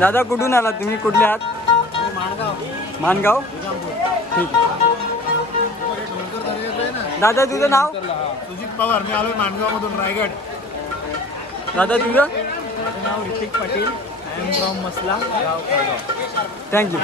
दादा कुठून आलात तुम्ही? कुठले आहात? माणगाव. ठीक आहे. दादा तुझं नाव? सुजित पवार. मी आलोय माणगाव मधून, रायगड. दादा तुझं? माझं नाव Hrithik Patil. I am from Masla, गाव खळगाव. थँक्यू.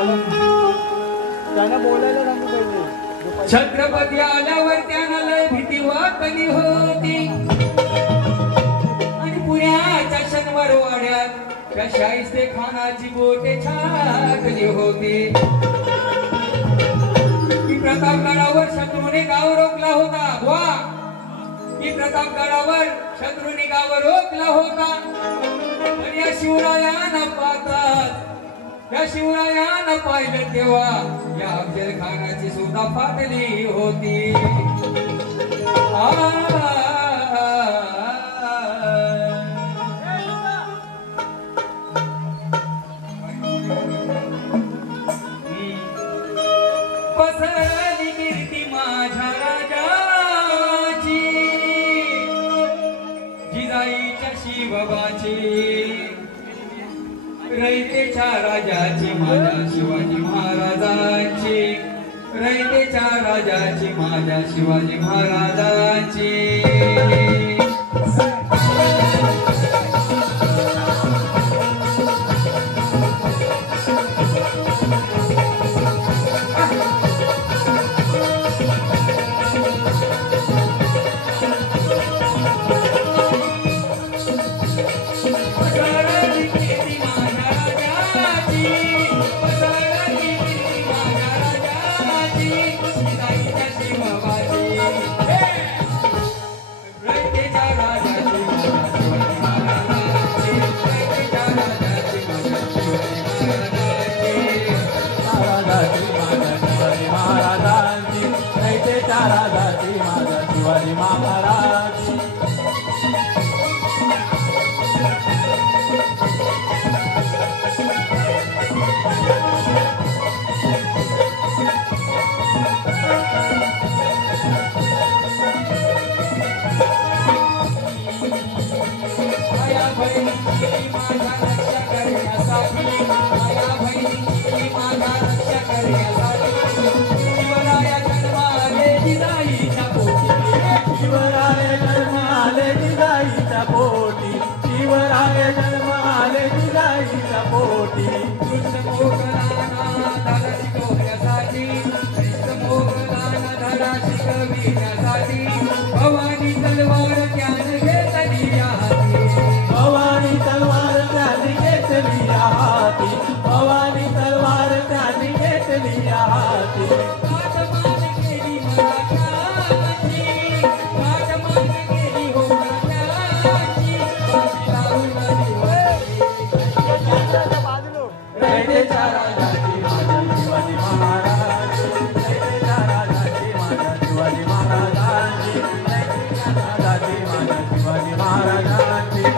त्यांना बोलायला सांगू पहिले. छत्रपती आल्यावर त्यांना लय भीती वाटली होती आणि पुण्याच्या शनिवार वाड्यात त्या शाहिस्ते खानाची बोटे छाटली होती. की प्रतापगडावर शत्रूने गाव रोखला होता. वा की प्रतापगडावर शत्रूने गाव रोखला होता. पण या शिवरायानं पाहतात या शिवरायानं पाहिलं तेव्हा या अफजल खानाची सुद्धा फाटली होती. पसरली कीर्ती माझ्या राजाची जिजाईच्या शिवबाची रयतेच्या राजाची माझ्या शिवाजी महाराजांची रयतेच्या राजाची माझ्या शिवाजी महाराजांची. शिवाजी महाराज भवानी तलवार त्याने घेतली हाती. भवानी तलवार त्याने घेतली हाती. भवानी तलवार त्याने घेतली हाती. काटमान केली मराठाची काटमान केली हो मराठाची रयतेच्या राजाची माझ्या शिवाजी महाराज रयतेच्या राजाची माझ्या शिवाजी महाराजांची रयतेच्या राजाची माझ्या शिवाजी महाराजांची.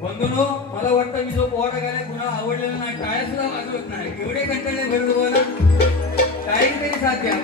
बंधूंनो, मला मला वाटतं मी जो पोवाडा गायला कुणाला आवडलेला नाही, टाळ्या सुद्धा वाजवत नाही. एवढे कंटाळे भरत बोला काही तरी साथ द्या.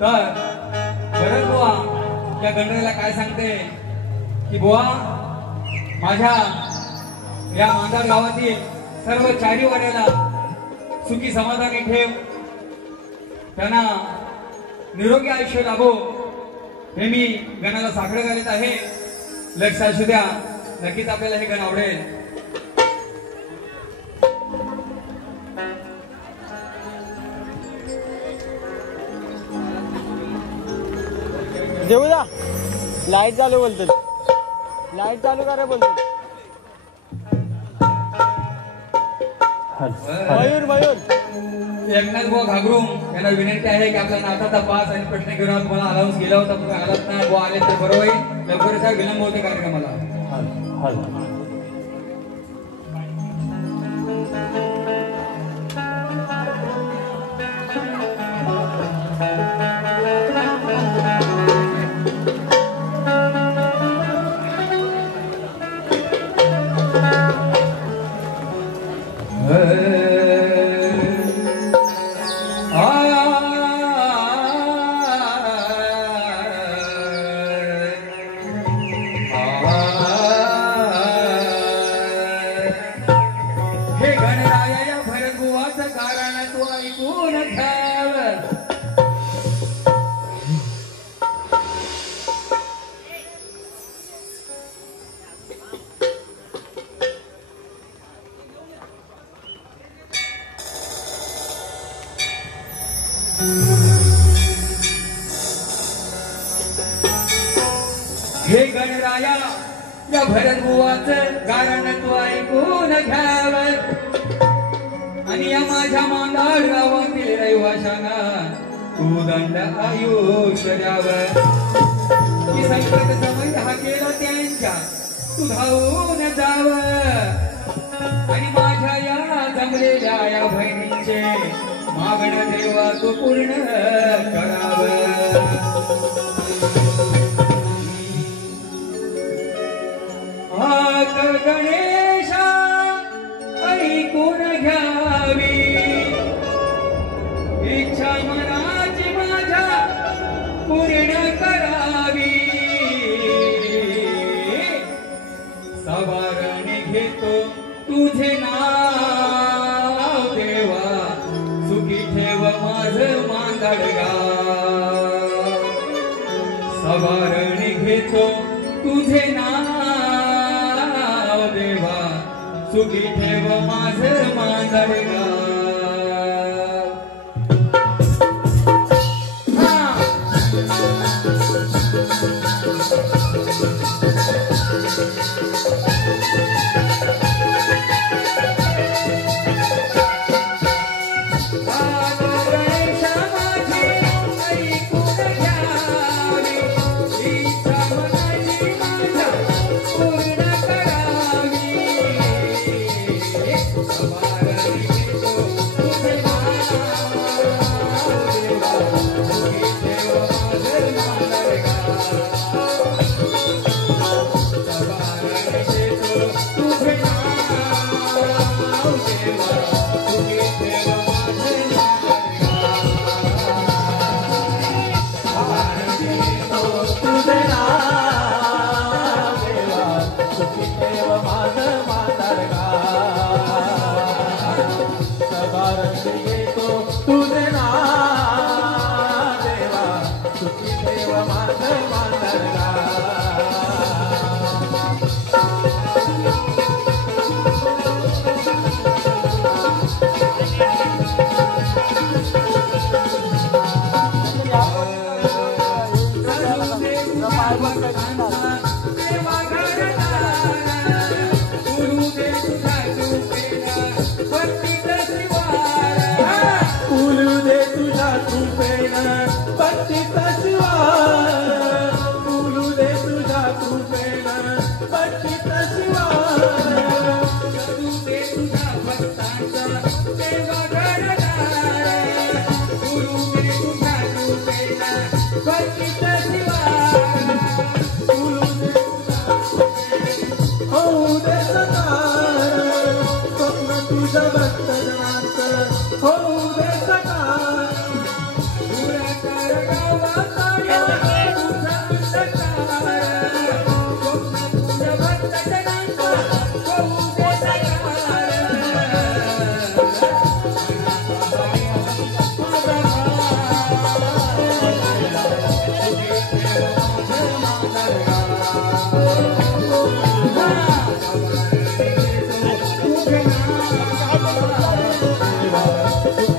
तर बरं बुवा या गणरायाला काय सांगते की बुवा माझ्या या मांदार गावातील सर्व चारी वाड्याला सुखी समाधानी ठेव, त्यांना निरोगी आयुष्य लाभो हे मी गणाला साखर घालत आहे. लक्ष असू द्या, नक्कीच आपल्याला हे गण आवडेल. देऊ द्या, लाईट चालू बोलतो, लाईट चालू करा बोलतो. मयूर मयूर एकनाथ बुवा घाबरून यांना विनंती आहे की आपला नाता तपास आणि प्रश्न घेऊन तुम्हाला अलाउन्स गेला होता, तुम्ही आलात नाही. बुवा आले तर बरोबर होईल, लवकरच विलंब होते कार्यक्रमाला. हे गणराया या भरगुवाचं कारण तू ऐकून घ्याव. हे गणराया या भरतबुवाचं कारण तू ऐकून घ्याव. आणि या माझ्या मांदाड गावातील रहिवाशांना तू दंड आयुष्य द्याव. की संकट समय हा केला त्यांच्या तू धावून जाव. आणि माझ्या या जमलेल्या या बहिणींचे मागणं देवा तू पूर्ण कराव. गणेशा ऐकून घ्यावी इच्छा मनाची माझ्या पूर्ण करावी. सवारणे घेतो तुझे नाव देवा सुखी ठेव माझं मांदडगाव. सवारणे घेतो तुझे नाव देवा सुखी ठेव माझं मांदडगाव.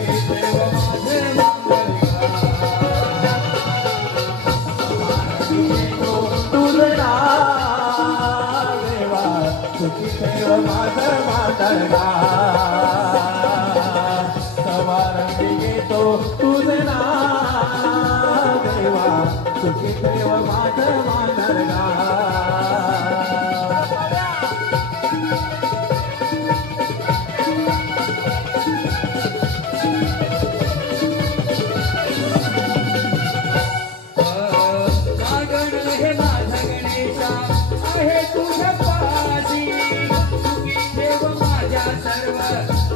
Thank you.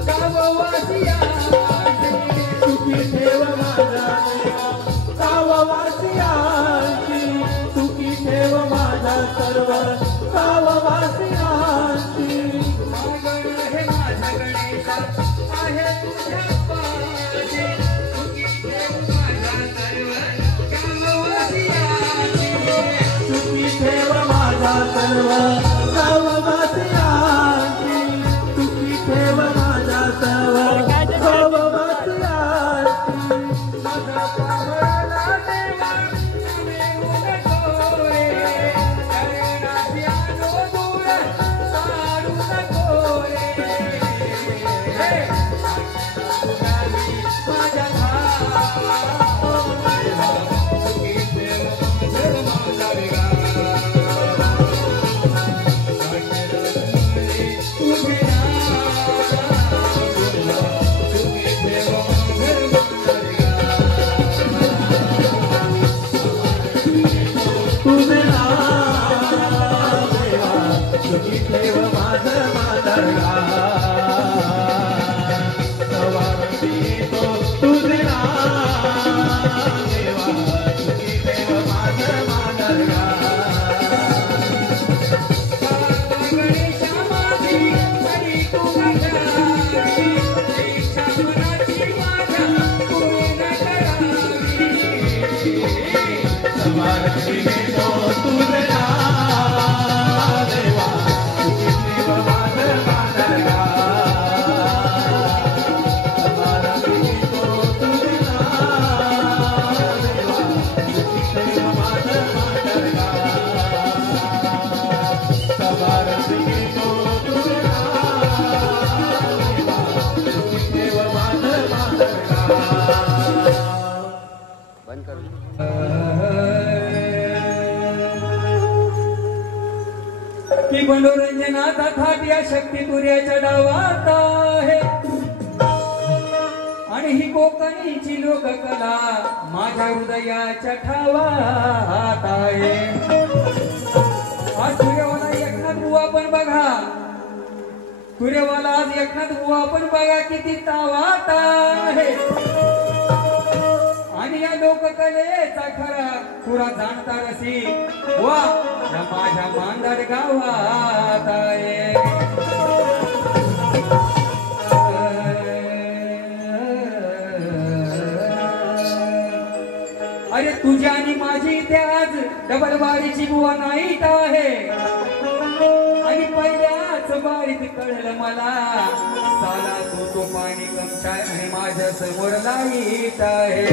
गाववासिया सुखी ठेव माझा गाववासियांची सुखी ठेव माझा सर्व गाववासियांची मागण हे माझ्या गणेशा आहे तुझ्या पाशी सुखी ठेव माझ्या सर्व गाववासियांची सुखी ठेव माझा सर्व गाववासियांची सुखी ठेव माझा सर्व गाववासियांची माझा पावला देवा नेऊन तोरे चरणाची आलो दूर सारू नको रे माझ्या सुखी ठेव माझा वेगा तुझे सुखी ठेव तुझे नाम देवा सुखी ठेव माझं मादरगा सवारती येतो तुझे नाम देवा सुखी ठेव माझं मादरगा गणेशा माझी हरी तू गजावी इच्छा मनाची माझ्या पूर्ण करावी सवारती येतो तुझे नाम देवा सुखी ठेव माझं मादरगा सवारती येतो तुझे नाम देवा सुखी ठेव माझं मादरगा सवारती येतो तुझे नाम देवा सुखी ठेव माझं मादरगा की मनोरंजनात थाट या शक्ती तुर्याच्या डावात आहे आणि ही कोकणीची लोककला माझ्या हृदयाच्या ठावात आहे आज सूर्यवाला एकनाथ बुवा पण बघा सूर्यवाला आज एकनाथ बुवा पण बघा किती तावात आहे आणि या लोककलेचा खरा तुरा जाणता रसी वा या माझ्या मांदर गावात आहे अरे तुझी आणि माझी इथे आज डबल बारीची बुवा नाहीत आहे आणि पहिल्याच बारीत कळलं मला साला तो पाणी कमचाय आणि माझ्या समोर लाईट आहे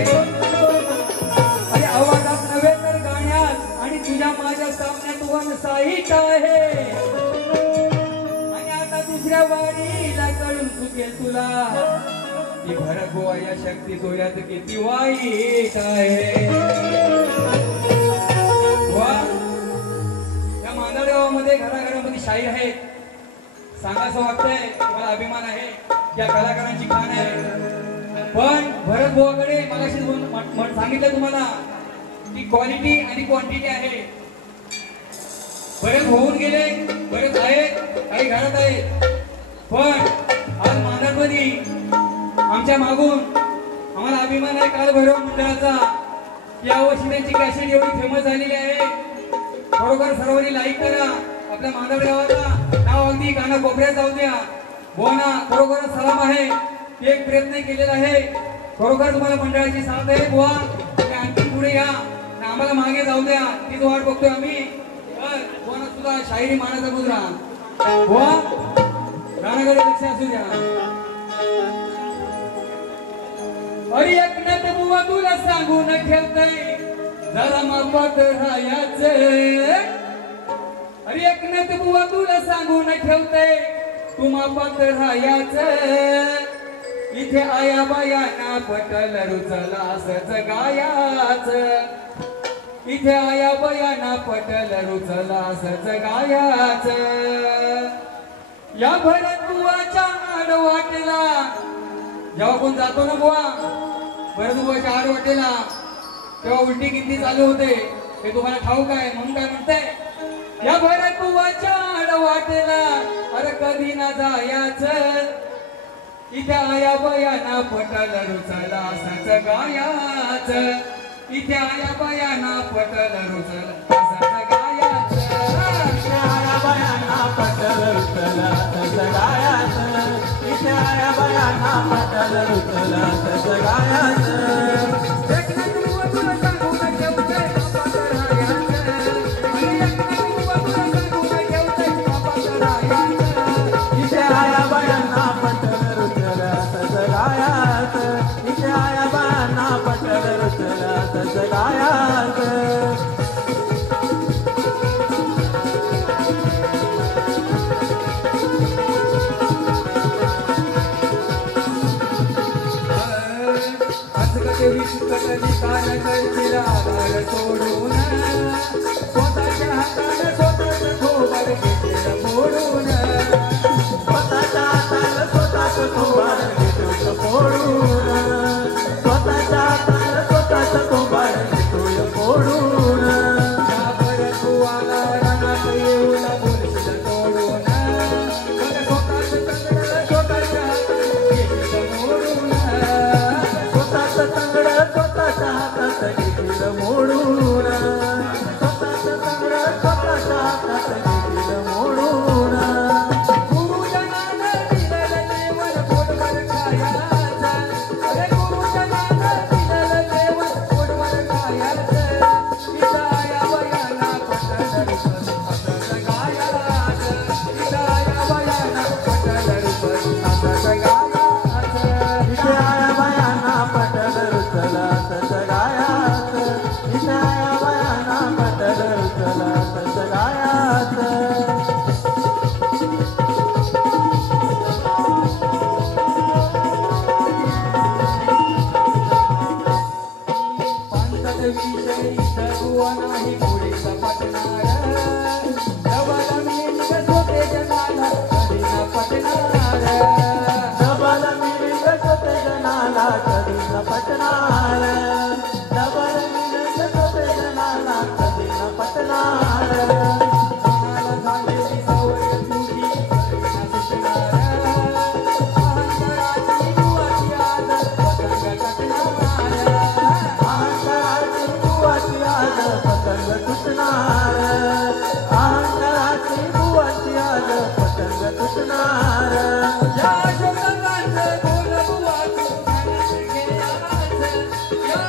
अरे आवाजात नव्हे तर गाण्यात आणि तुझ्या माझ्या सामन्यात वन साईट आहे आणि आता दुसऱ्या वारीला कळून चुकेल तुला की भरत बुवा या शक्ती तुझ्यात किती वाईट आहे वा या मांदळगावामध्ये घराघरामध्ये शाहीर आहे सांगायचं वाटतंय मला अभिमान आहे या कलाकारांची खाण आहे पण भरत बुवाकडे मगाशी सांगितलं तुम्हाला की क्वालिटी आणि क्वांटिटी आहे बरेच होऊन गेले बरेच आहेत काही घरात आहेत पण आज मांडरमध्ये आमच्या मागून आम्हाला अभिमान आहे काल भैरव मंडळाचा यावर्षी त्यांची कॅसेट एवढी फेमस झालेली आहे बरोबर सर्वांनी लाईक करा आपल्या मांदळ गावाचा नाव अगदी गाणं कोपऱ्यात जाऊ द्या बोना खरोखर सलाम आहे एक प्रयत्न केलेला आहे खरोखर तुम्हाला मंडळाची साथ आहे बुवा तुम्ही आणखी पुढे या आणि आम्हाला मागे जाऊ द्या तीच वाट बघतोय आम्ही बुवाना सुद्धा शाहिरी मानाचा मुद्रा बुवा गाण्याकडे लक्ष असू द्या अरे एकनाथ बुवा तुला सांगून ठेवतय जरा मापात राहायच अरे एकनाथ बुवा तुला सांगून ठेवतय तू मापात राहायच इथे आया बायाना पटल रुचला असच गायाच इथे आया बायाना पटल रुचला असच गायाच या भरत बुवाच्या आड वाटेला जेव्हा कोण जातो ना बुवा भरत बुवाच्या आड वाटेला तेव्हा उलटी गिनती चालू होते हे तुम्हाला ठाऊक आहे म्हणून काय म्हणताय या भरत बुवाच्या आड वाटेला अरे कधी ना जायाच इथे आया बयाना पटल रुचला असंच गायाच इथे आया बयाना पटल रुचला असंच गायाच इथे आया बयाना पटल रुचला असंच गायाच इथे आया बयाना पटल रुचला असंच गायाच सोडून स्वतःच्या हाताने स्वतःच खोबर घेतलं फोडून स्वतःच्या हाताने स्वतःच खोबर घेतलं फोडून स्वतःच्या हाताने स्वतःच खोबर घेतलं फोडून यावर तू आला रणात येऊन बोलशील तोडून स्वतःच तंगड स्वतःच्या हातात घेतलं मोडून स्वतःच तंगड स्वतःच्या हातात घेतलं मोडून स्वतःच तंगड स्वतःच्या हातात घेतलं मोडून गुरुजनानं दिलेलं जेवण पोटभर खायचं अरे गुरुजनानं दिलेलं जेवण पोटभर खायचं इथं आया बयाना पटल रुचल असंच गायाच इथं आया बयाना पटल रुचल असंच गायाच इथे आया बयाना पटल रुचला असंच गायाच इथे आया बयाना पटल रुचला असंच गायाच पंचत विषयी सर्व नाही पुढे पटणार डबल मिनिट होते जनाला कधी न पटणार डबल मिनिट होते जनाला कधी न पटणार डबल मिनिट होते जनाला कधी न पटणार कोणाला झालेली सवय तुझी कधी न सुटणार अहंकाराची दुवाची आज पतंग कटणार अहंकाराची बुवाची आज पतंग तुटणार अहंकाराची बुवाची आज पतंग तुटणार या शोकांचं बोल बुवा तू ध्यानात घे आज या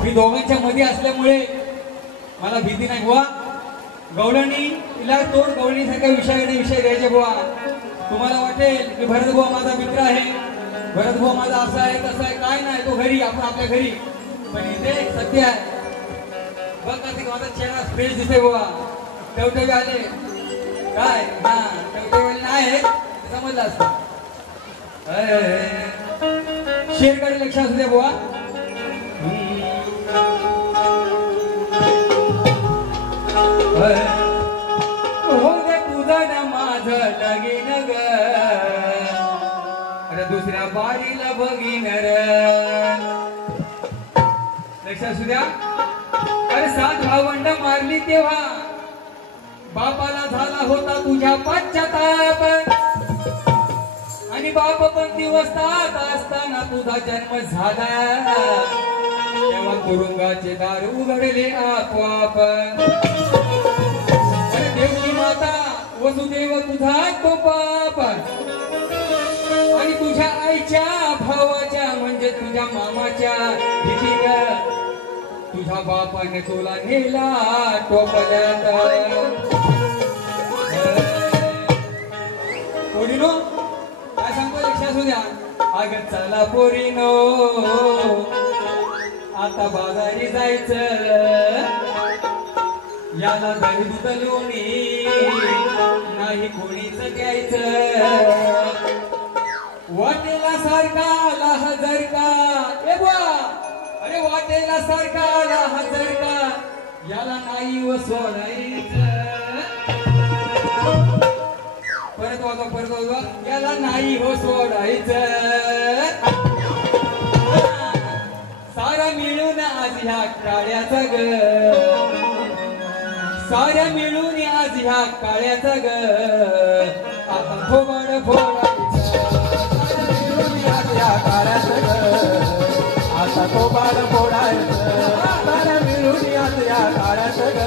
मी दोघांच्या मध्ये असल्यामुळे मला भीती नाही बुवा. गवळणीला तोड गवळणीसारख्या विषय द्यायचे बुवा. तुम्हाला वाटेल की भरत बुवा माझा मित्र आहे, भरत बुवा माझा असा आहे तसा आहे, काय नाही, तो घरी, आपण आपल्या घरी. पण इथे एक सत्य आहे. बघ का ते माझा चेहरा फ्रेश दिसते बुवा. टवटवे आले काय, हा टवटवे नाही समजलं असतं. शेरकडे लक्ष असू दे बुवा. हो गे तुझं न माझं लगीन ग, दुसऱ्या बारीला बघीन र. लक्ष असू द्या. अरे 7 भावंड मारली तेव्हा बापाला झाला होता तुझ्या पश्चाताप, आणि बाप पण दिवसात असताना तुझा जन्म झाला, तेव्हा तुरुंगाचे दार उघडले आपोआप. अरे देवकी माता वसुदेव तुझा तो बाप, आणि तुझ्या आईच्या भावाच्या म्हणजे तुझ्या मामाच्या भीतीनं तुझ्या बापाने तुला नेला टोपल्यात. पोरीनो काय सांगतो लक्ष असू द्या. अग चला पोरीनो आता बाजारी जायचं, याला दही दूध लोणी नाही कोणीच द्यायचं. वाटेला सारखा आला हजर का, ए बुवा, अरे वाटेला सारखा आला हजर का, याला नाही व सोडायचं. परत वाजवा, याला नाही हो सोडायचं. सारा मिळून आज ह्या काळ्याचा ग, साऱ्या मिळून आज ह्या काळ्याचा ग, आता थोबाड फोडायचं. साऱ्या मिळून आज ह्या काळ्याचा ग, आता थोबाड फोडायचं. साऱ्या मिळून आज ह्या काळ्याचा ग,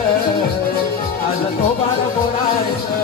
आज थोबाड फोडायचं.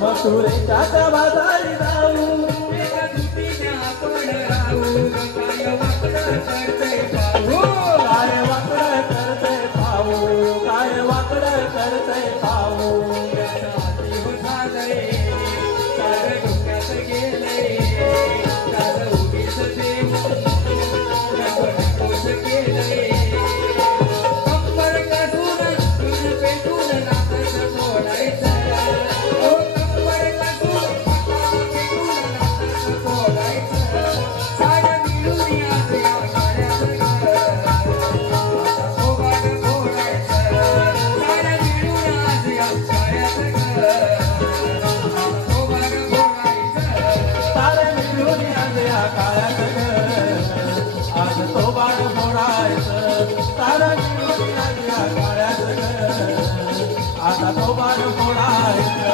मथुरेच्या बाजारी जाऊ, एका दुटीने आपण राहू, काय वाकडं करते पाहू, काय वाकडं करते पाहू, काय वाकडं करते पाहू. देव झालंय सारं डोक्यात गेलंय, सारं उगीच देव नकोच केलंय. कंबर कसून पेटून नाकाचं फोडायचं. आता थोबाड फोडायचं.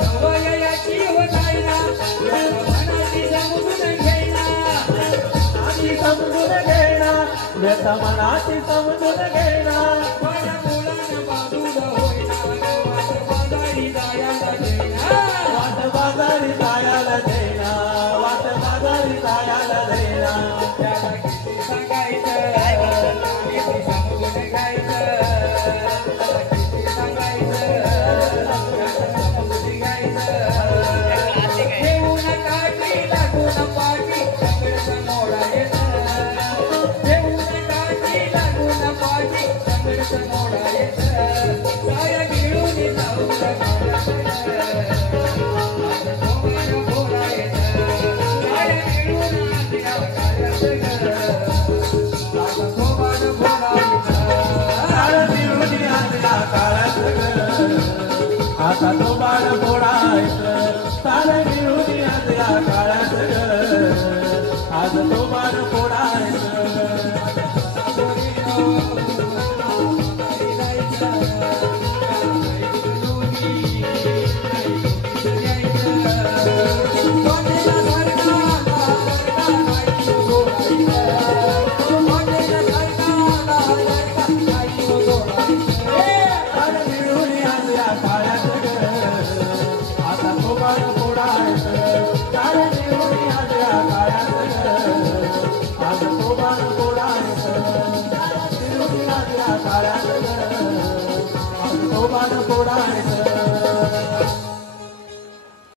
सवयाची होतायना मनाची समजून घेणा, मनाची समजून घेणा, व्यथ मनाची समजून घेणा. माझ्या मुलानं बाजूला होईना, वाट बाजारी जायला देना, वाट बाजारी जायला देना, वाट बाजारी जायला देना. त्याला किती सांगायचं, किती समजून घ्यायचं, त्याला किती सांगायचं, समजून घ्यायचं. घेऊन काठी लागून पाठी मोडा येत. आज तो बाण फोडायचं